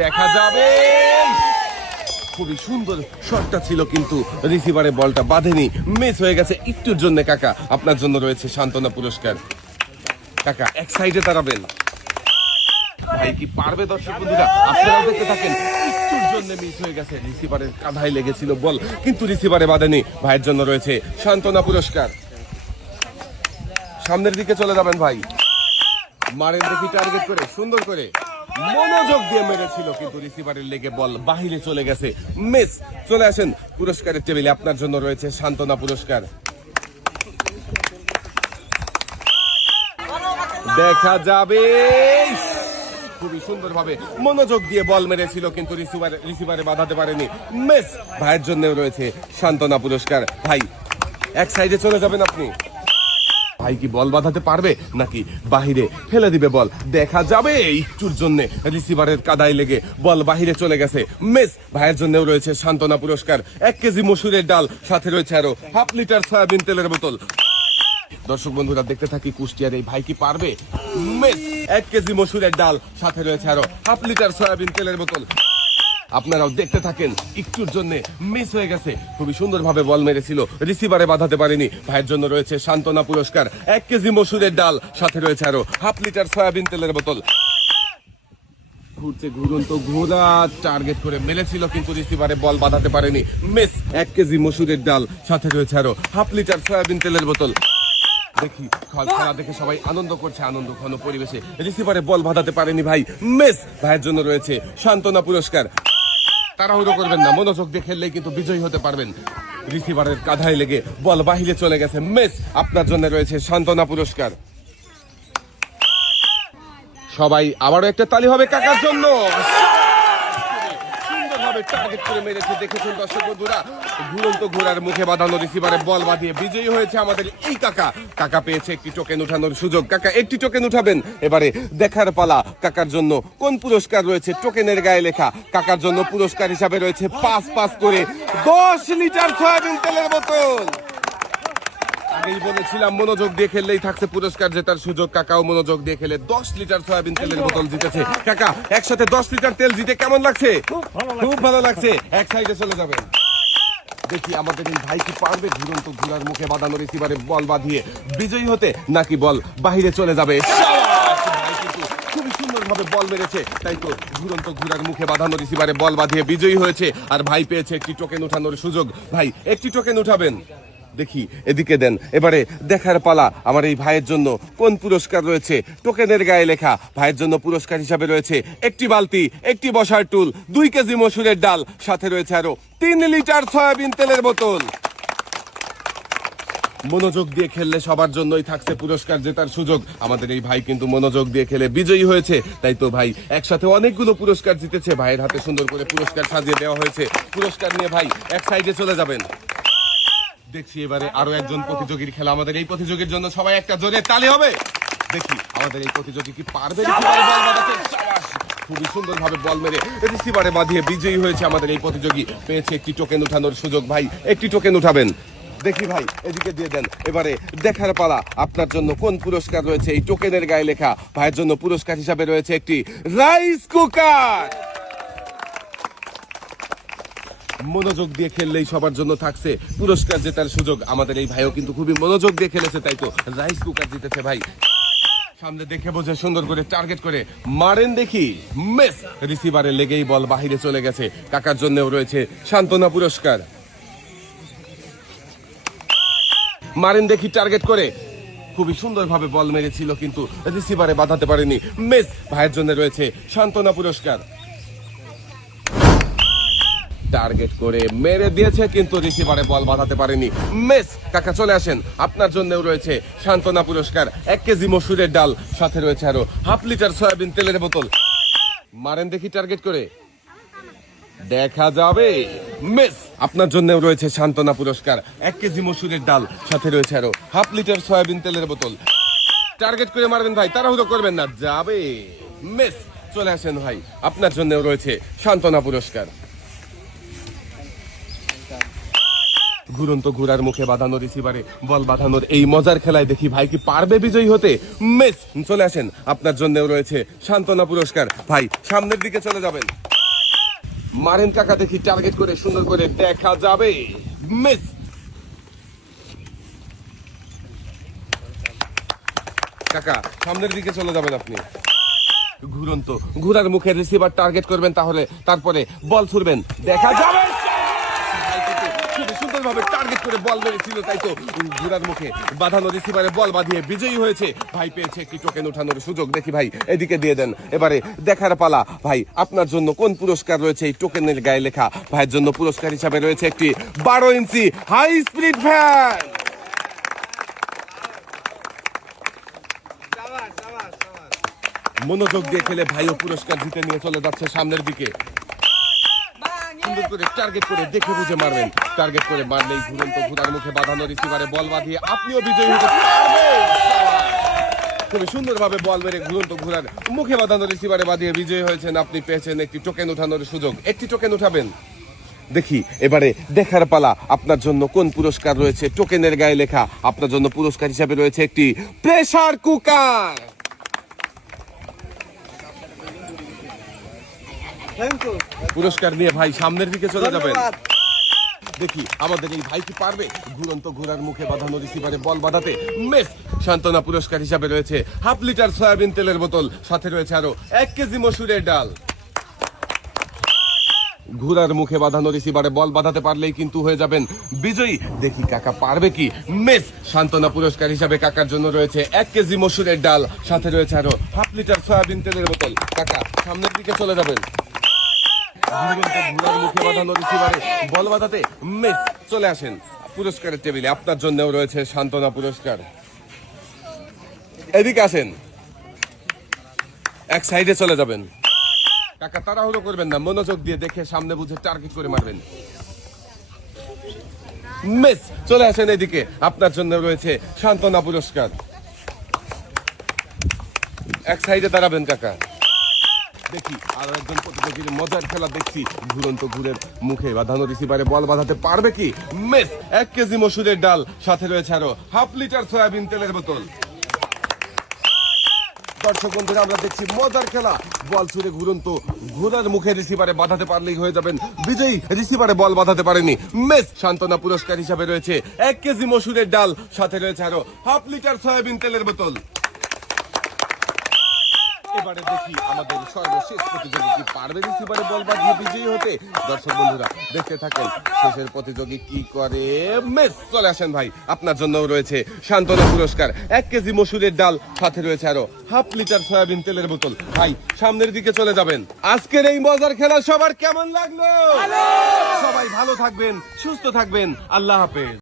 দেখা যাবে। খুবই সুন্দর শটটা ছিল কিন্তু রিসিভারে বলটা বাঁধেনি, মিস হয়ে গেছে একটুর জন্য। কাকা আপনার জন্য রয়েছে সান্ত্বনা পুরস্কার। কাকা এক সাইডে দাঁড়াবেন। ভাই কি পারবে? দর্শক বন্ধুরা আপনারা দেখতে থাকেন, একটুর জন্য মিস হয়ে গেছে, রিসিভারের কাঁধায় লেগেছিল বল কিন্তু রিসিভারে বাঁধেনি। ভাইয়ের জন্য রয়েছে সান্ত্বনা পুরস্কার। সামনের দিকে চলে যাবেন ভাই, মারেন দেখি টার্গেট করে, সুন্দর করে মনোযোগ দিয়ে মেরেছিল কিন্তু রিসিভারের লেগে বল বাহিরে চলে গেছে, মিস। চলে আসেন পুরস্কারের টেবিলে, আপনার জন্য রয়েছে সান্ত্বনা পুরস্কার। দেখা যাবে। খুবই সুন্দর ভাবে মনোযোগ দিয়ে বল মেরেছিল কিন্তু রিসিভারে বাঁধাতে পারেনি, মিস। ভাইয়ের জন্য রয়েছে সান্ত্বনা পুরস্কার। ভাই এক সাইডে চলে যাবেন আপনি। ভাই কি বল বাঁধাতে পারবে নাকি বাহিরে ফেলে দিবে বল? দেখা যাবে। একটুর জন্য রিসিভারের কাদায় লেগে বল বাহিরে চলে গেছে, মিস। ভাইয়ের জন্যও রয়েছে সান্ত্বনা পুরস্কার। 1 কেজি মসুরের ডাল, সাথে রয়েছে আরো হাফ লিটার সয়াবিন তেলের বোতল। দর্শক বন্ধুরা দেখতে থাকি, কুষ্টিয়ার এই ভাই কি পারবে? মিস। 1 কেজি মসুরের ডাল, সাথে রয়েছে আরো হাফ লিটার সয়াবিন তেলের বোতল। আপনারাও দেখতে থাকেন, একটুর জন্য মিস হয়ে গেছে। খুবই সুন্দরভাবে বল মেরেছিল, রিসিভারে বাঁধাতে পারেনি। ভাইয়ের জন্য রয়েছে সান্ত্বনা পুরস্কার। 1 কেজি মসুরের ডাল, সাথে রয়েছে আরো হাফ লিটার সয়াবিন তেলের বোতল। ঘুরছে ঘুরন্ত ঘোড়া, টার্গেট করে মেরেছিল কিন্তু রিসিভারে বল বাঁধাতে পারেনি, মিস। 1 কেজি মসুরের ডাল, সাথে রয়েছে আরো হাফ লিটার সয়াবিন তেলের বোতল। দেখি খেলা দেখে সবাই আনন্দ করছে, আনন্দ ঘন পরিবেশে রিসিভারে বল বাঁধাতে পারেনি ভাই, মিস। ভাইয়ের জন্য রয়েছে সান্ত্বনা পুরস্কার। তাড়াহুড়ো করবেন না, মনোযোগ দিয়ে খেললেই কিন্তু বিজয়ী হতে পারবেন। রিসিভারের কাঁধায় লেগে বল বাহিরে চলে গেছে, মিস। আপনার জন্য রয়েছে সান্ত্বনা পুরস্কার। সবাই আবারও একটা তালি হবে কাকার জন্য। সুন্দরভাবে টার্গেট করে মেরেছে, দেখেছেন দর্শক বন্ধুরা। ঘুরন্ত ঘোড়ার মুখে বাঁধানো রিসিভারে বল বাঁধিয়ে বিজয়ী হয়েছে আমাদের এই কাকা। কাকা পেয়েছে একটি টোকেন উঠানোর সুযোগ। কাকা একটি টোকেন উঠাবেন। এবারে দেখার পালা, কাকার জন্য কোন পুরস্কার রয়েছে। টোকেনের গায়ে লেখা কাকার জন্য পুরস্কার হিসাবে রয়েছে 5 করে 10 লিটার সয়াবিন তেলের বোতল। আগেই বলেছিলাম মনোযোগ দিয়ে খেললেই থাকছে পুরস্কার জেতার সুযোগ। কাকাও মনোযোগ দিয়ে খেলে 10 লিটার সয়াবিন তেলের বোতল জিতেছে। কাকা একসাথে 10 লিটার তেল জিতে কেমন লাগছে? খুব ভালো লাগছে। এক সাইডে চলে যাবেন। দেখি আমাদের এই ভাই কি পারবে ঘুরন্ত ঘোড়ার মুখে বাঁধানো রিসিভারে বল বাঁধিয়ে বিজয়ী হতে, নাকি বল বাহিরে চলে যাবে? ভাই কিন্তু খুবই সুন্দরভাবে বল মেরেছে, তাই তো ঘুরন্ত ঘোড়ার মুখে বাঁধানো রিসিভারে বল বাঁধিয়ে বিজয়ী হয়েছে। আর ভাই পেয়েছে একটি টোকেন উঠানোর সুযোগ। ভাই একটি টোকেন উঠাবেন। দেখি এদিকে দেন। এবারে দেখার পালা, আমার এই ভাইয়ের জন্য কোন পুরস্কার রয়েছে। টোকেনের গায়ে লেখা ভাইয়ের জন্য পুরস্কার হিসাবে রয়েছে একটি বালতি, একটি বসার টুল, 2 কেজি মসুরের ডাল, সাথে রয়েছে আরো 3 লিটার সয়াবিন তেলের বোতল। মনোযোগ দিয়ে খেললে সবার জন্যই থাকছে পুরস্কার জেতার সুযোগ। আমাদের এই ভাই কিন্তু মনোযোগ দিয়ে খেলে বিজয়ী হয়েছে, তাই তো ভাই একসাথে অনেকগুলো পুরস্কার জিতেছে। ভাইয়ের হাতে সুন্দর করে পুরস্কার সাজিয়ে দেওয়া হয়েছে। পুরস্কার নিয়ে ভাই এক সাইডে চলে যাবেন। দেখছি এবারে আরো একজন প্রতিযোগীর খেলা। আমাদের এই প্রতিযোগীর জন্য সবাই একটা জোরে তালি হবে। দেখি আমাদের এই প্রতিযোগী কি পারবে। খুবই সুন্দর ভাবে বল মেরে রিসিভারে বাঁধিয়ে বিজয়ী হয়েছে আমাদের এই প্রতিযোগী। পেয়েছে একটি টোকেন উঠানোর সুযোগ। ভাই একটি টোকেন উঠাবেন। দেখি ভাই এদিকে দিয়ে দেন। এবারে দেখার পালা, আপনার জন্য কোন পুরস্কার রয়েছে। এই টোকেনের গায়ে লেখা ভাইয়ের জন্য পুরস্কার হিসাবে রয়েছে একটি রাইস কুকার। মনোযোগ দিয়ে খেললেই সবার জন্য থাকছে পুরস্কার জেতার সুযোগ। আমাদের এই ভাইও কিন্তু খুবই মনোযোগ দিয়ে খেলেছে, তাই তো রাইস কুকার জিতেছে। ভাই সামনে দেখে বোঝে, সুন্দর করে টার্গেট করে মারেন দেখি, মিস। রিসিভারে লেগেই বল বাহিরে চলে গেছে। কাকার জন্যও রয়েছে সান্ত্বনা পুরস্কার। মারেন দেখি টার্গেট করে, খুবই সুন্দরভাবে বল মেরেছিল কিন্তু রিসিভারে বাঁধাতে পারেনি, মিস। ভাইয়ের জন্য রয়েছে সান্ত্বনা পুরস্কার। টার্গেট করে মেরে দিয়েছে কিন্তু রিসিভারে বল বাঁধাতে পারেনি, মিস। কাকা চলে আসেন, আপনার জন্যও রয়েছে সান্ত্বনা পুরস্কার। 1 কেজি মসুরের ডাল, সাথে রয়েছে আরো হাফ লিটার সয়াবিন তেলের বোতল। মারেন দেখি টার্গেট করে, দেখা যাবে, মিস। আপনার জন্যও রয়েছে সান্ত্বনা পুরস্কার। 1 কেজি মসুরের ডাল, সাথে রয়েছে আরো হাফ লিটার সয়াবিন তেলের বোতল। টার্গেট করে মারবেন ভাই, তাড়াহুড়ো করবেন না, যাবে, মিস। চলে আসেন ভাই, আপনার জন্যও রয়েছে সান্ত্বনা পুরস্কার। ঘুরন্ত ঘোড়ার মুখে বাঁধানো রিসিভারে বল বাঁধানোর এই মজার খেলায় দেখি ভাই কি পারবে বিজয়ী হতে। মিস চলে আসেন, আপনার জন্যও রয়েছে সান্ত্বনা পুরস্কার। ভাই সামনের দিকে চলে যাবেন, মারেন কাকা, দেখি টার্গেট করে সুন্দর করে দেখা যাবে। মিস কাকা সামনের দিকে চলে যাবেন আপনি, ঘুরন্ত ঘোড়ার মুখে রিসিভার টার্গেট করবেন, তাহলে তারপরে বল ছুড়বেন, দেখা যাবে। খুবই সুন্দরভাবে টার্গেট করে বল মেরেছিল, তাই তো ঘোড়ার মুখে বাঁধানো রিসিভারে বল বাঁধিয়ে বিজয়ী হয়েছে। ভাই পেয়েছে একটি টোকেন উঠানোর সুযোগ। দেখি ভাই এদিকে দিয়ে দেন, এবারে দেখার পালা। ভাই আপনার জন্য কোন পুরস্কার রয়েছে এই টোকেনের গায়ে লেখা? ভাইয়ের জন্য পুরস্কার হিসাবে রয়েছে একটি 12 ইঞ্চি হাই স্পিড ফ্যান। মনোযোগ দিয়ে খেলে ভাইও পুরস্কার জিতে নিয়ে চলে যাচ্ছে সামনের দিকে। সুন্দর করে টার্গেট করে দেখে বুঝে মারবেন, টার্গেট করে মারলেই ঘুরন্ত ঘোড়ার মুখে বাঁধানো রিসিভারে বল বাঁধিয়ে আপনিও বিজয়ী হতে পারবেন। খুবই সুন্দরভাবে বল মেরে ঘুরন্ত ঘোড়ার মুখে বাঁধানো রিসিভারে বাঁধিয়ে বিজয়ী হয়েছেন। আপনি পেয়েছেন একটি টোকেন উঠানোর সুযোগ। একটি টোকেন উঠাবেন। দেখি এবারে দেখার পালা, আপনার জন্য কোন পুরস্কার রয়েছে টোকেনের গায়ে লেখা? আপনার জন্য পুরস্কার হিসাবে রয়েছে একটি প্রেসার কুকার। পুরস্কার নিয়ে ভাই সামনের দিকে চলে যাবেন। দেখি আমাদের এই ভাই কি পারবে ঘুরন্ত ঘোড়ার মুখে বাঁধানো রিসিভারে বল বাঁধাতে। মিস সান্ত্বনা পুরস্কার হিসাবে রয়েছে 1/2 লিটার সয়াবিন তেলের বোতল, সাথে রয়েছে আরো 1 কেজি মসুরের ডাল। ঘোড়ার মুখে বাঁধানো রিসিভারে বল বাঁধাতে পারলেই কিন্তু হয়ে যাবেন বিজয়ী। দেখি কাকা পারবে কি। মিস সান্ত্বনা পুরস্কার হিসাবে কাকার জন্য রয়েছে 1 কেজি মসুরের ডাল, সাথে রয়েছে আরো 1/2 লিটার সয়াবিন তেলের বোতল। কাকা সামনের দিকে চলে যাবেন, ঘোড়ার মুখে বাঁধানো রিসিভারে বল বাঁধাতে। মিস চলে আসেন পুরস্কারের টেবিলে, আপনার জন্যও রয়েছে সান্ত্বনা পুরস্কার। এদিকে আসেন, এক সাইডে চলে যাবেন। কাকা তাড়াহুড়ো করবেন না, মনোযোগ দিয়ে দেখে সামনে বুঝে টার্গেট করে মারবেন। মিস চলে আসেন এদিকে, আপনার জন্য রয়েছে সান্ত্বনা পুরস্কার। এক সাইডে দাঁড়াবেন কাকা। দেখি আরো একজন প্রতিযোগীর মজার খেলা দেখছি, ঘুরন্ত ঘুরের মুখে বাঁধানো রিসিভারে বল বাঁধাতে পারবে কি। মিস 1 কেজি মসুরের ডাল, সাথে রয়েছে আরো 1/2 লিটার সয়াবিন তেলের বোতল। দর্শক বন্ধুরা আমরা দেখছি মজার খেলা, বল ছুড়ে ঘুরন্ত ঘোড়ার মুখে রিসিভারে বাঁধাতে পারলেই হয়ে যাবেন বিজয়ী। রিসিভারে বল বাঁধাতে পারেনি। মিস সান্ত্বনা পুরস্কার হিসাবে রয়েছে 1 কেজি মসুরের ডাল, সাথে রয়েছে আরো 1/2 লিটার সয়াবিন তেলের বোতল। এবারে দেখি আমাদের সর্বশেষ প্রতিযোগী কি পারবে রিসিভারে বল বাঁধিয়ে বিজয়ী হতে। দর্শক বন্ধুরা দেখতে থাকেন শেষের প্রতিযোগী কি করে। মিস চলে আসেন ভাই, আপনার জন্য রয়েছে সান্ত্বনা পুরস্কার 1 কেজি মসুরের ডাল, সাথে রয়েছে আরো 1/2 লিটার সয়াবিন তেলের বোতল। ভাই সামনের দিকে চলে যাবেন। আজকের এই মজার খেলা সবার কেমন লাগলো? সবাই ভালো থাকবেন, সুস্থ থাকবেন, আল্লাহ হাফেজ।